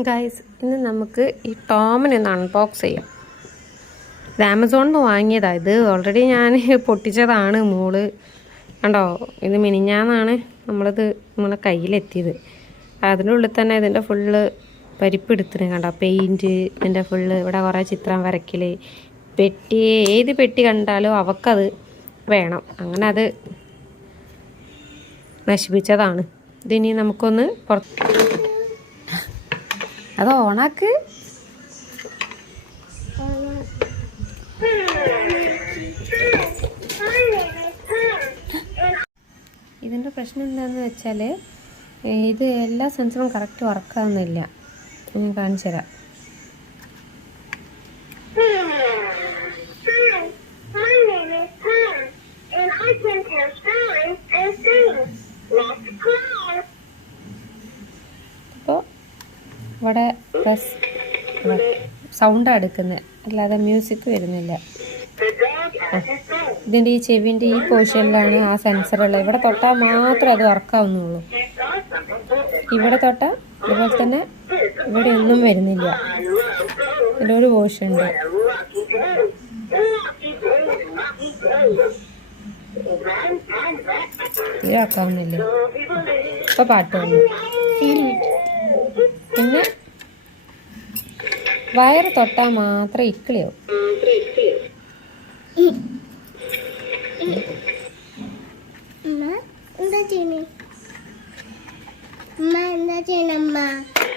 Guys, ഇന്ന് നമുക്ക് ഈ ടോമിനെ ഒന്ന് അൺബോക്സ് ചെയ്യാം. ഇത് ആമസോണിൽ നിന്ന് വാങ്ങിയതാണ്. ഇത് ഓൾറെഡി ഞാൻ പൊട്ടിച്ചതാണ്. മോള് കണ്ടോ, ഇത് മിനിഞ്ഞാന്നാണ് നമ്മളെ കയ്യിലെത്തിയത്. അതിൻ്റെ ഉള്ളിൽ തന്നെ ഇതിൻ്റെ ഫുള്ള് പരിപ്പ് എടുത്തിന് കണ്ടോ, പെയിൻറ്റ്, ഇതിൻ്റെ ഫുള്ള് ഇവിടെ കുറേ ചിത്രം വരയ്ക്കൽ, പെട്ടി, ഏത് പെട്ടി കണ്ടാലും അവൾക്കത് വേണം. അങ്ങനെ അത് നശിപ്പിച്ചതാണ്. ഇതിനി നമുക്കൊന്ന് അത് ഓണാക്ക്. ഇതിൻ്റെ പ്രശ്നം എന്താണെന്ന് വെച്ചാൽ ഇത് എല്ലാ സെൻസറും കറക്റ്റ് വർക്കാവുന്നില്ല. ഞാൻ കാണിച്ചു തരാം. അപ്പോൾ ഇവിടെ സൗണ്ടാണ് എടുക്കുന്നത്, അല്ലാതെ മ്യൂസിക് വരുന്നില്ല. ഇതിൻ്റെ ഈ ചെവിൻ്റെ ഈ പോർഷനിലാണ് ആ സെൻസറുള്ളത്. ഇവിടെ തൊട്ടാൽ മാത്രമേ അത് വർക്കാവുന്നുള്ളൂ. ഇവിടെ തൊട്ടാൽ അതുപോലെ തന്നെ ഇവിടെ ഒന്നും വരുന്നില്ല. ഇതിൻ്റെ ഒരു പോർഷൻ ഉണ്ട്. ഇത് വർക്കാവുന്നില്ലേ? ഇപ്പൊ പാട്ട് വന്നു. പിന്നെ വയറ് തൊട്ടാൽ മാത്രം ഇക്കിളിയാവും.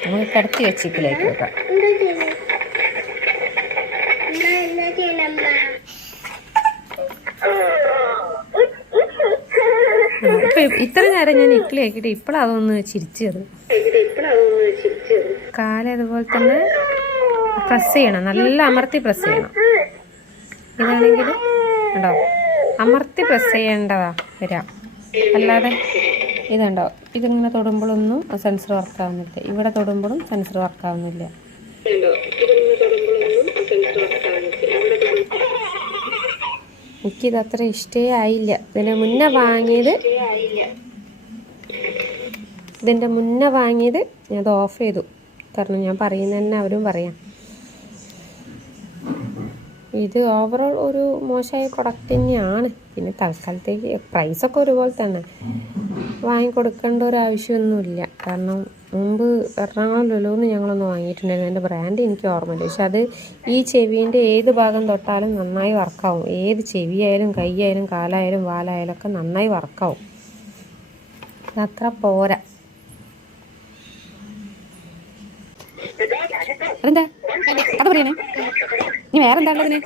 നമുക്ക് കടത്തി വെച്ചിക്കിലേക്ക് വെക്കാം. ഇത്ര നേരം ഞാൻ ഇക്കിളി ആക്കിയിട്ട് ഇപ്പോഴതൊന്ന് ചിരിച്ചത്. കാല് അതുപോലെ തന്നെ പ്രസ് ചെയ്യണം, നല്ല അമർത്തി പ്രസ് ചെയ്യണം. ഇതാണെങ്കിൽ ഉണ്ടോ, അമർത്തി പ്രസ് ചെയ്യേണ്ടതാ വരാം. അല്ലാതെ ഇതുണ്ടോ, ഇതിങ്ങനെ തൊടുമ്പോഴൊന്നും സെൻസർ വർക്കാവുന്നില്ല. ഇവിടെ തൊടുമ്പോഴും സെൻസർ വർക്കാവുന്നില്ല. എനിക്കിത് അത്ര ഇഷ്ടമേ ആയില്ല. ഇതിൻ്റെ മുന്നേ വാങ്ങിയത് ഞാൻ അത് ഓഫ് ചെയ്തു. കാരണം ഞാൻ പറയുന്നത് തന്നെ അവരും പറയാം. ഇത് ഓവറോൾ ഒരു മോശമായ പ്രൊഡക്റ്റ് തന്നെയാണ്. പിന്നെ തൽക്കാലത്തേക്ക് പ്രൈസൊക്കെ ഒരുപോലെ തന്നെ, വാങ്ങിക്കൊടുക്കേണ്ട ഒരു ആവശ്യമൊന്നുമില്ല. കാരണം മുമ്പ് എറണാകുളം ലുലുന്ന് ഞങ്ങളൊന്ന് വാങ്ങിയിട്ടുണ്ടായിരുന്നു. അതിൻ്റെ ബ്രാൻഡ് എനിക്ക് ഓർമ്മയില്ല. പക്ഷെ അത് ഈ ചെവീൻ്റെ ഏത് ഭാഗം തൊട്ടാലും നന്നായി വർക്കാവും. ഏത് ചെവിയായാലും കൈയായാലും കാലായാലും വാലായാലും ഒക്കെ നന്നായി വർക്കാവും. അതത്ര പോരാ. അതെന്താ അത് പറയണേ? നീ വേറെന്താ ഉള്ളതിന്?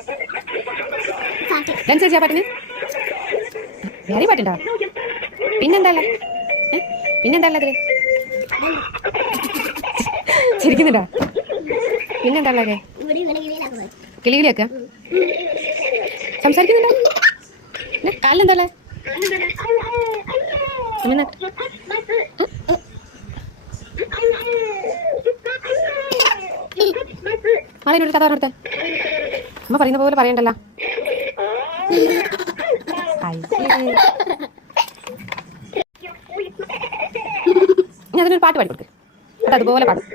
ഡാൻസ് ചെയ്യാൻ പാട്ടിന് വേറെ പാട്ടുണ്ടോ? പിന്നെന്താ ഉള്ളത്? ചിരിക്കുന്നുണ്ടോ? പിന്നെന്താ ഉള്ളത്? കിളികിളിയൊക്കെ സംസാരിക്കുന്നുണ്ടോ? കാലിനെന്താ ഉള്ളത്? ആളെന്നോട് കഥ പറഞ്ഞെടുത്ത അമ്മ പറയുന്ന പോലെ പറയണ്ടല്ലോ. ഇനി അതിനൊരു പാട്ട് പാടി കൊടുക്ക്. അത് അതുപോലെ പാടും.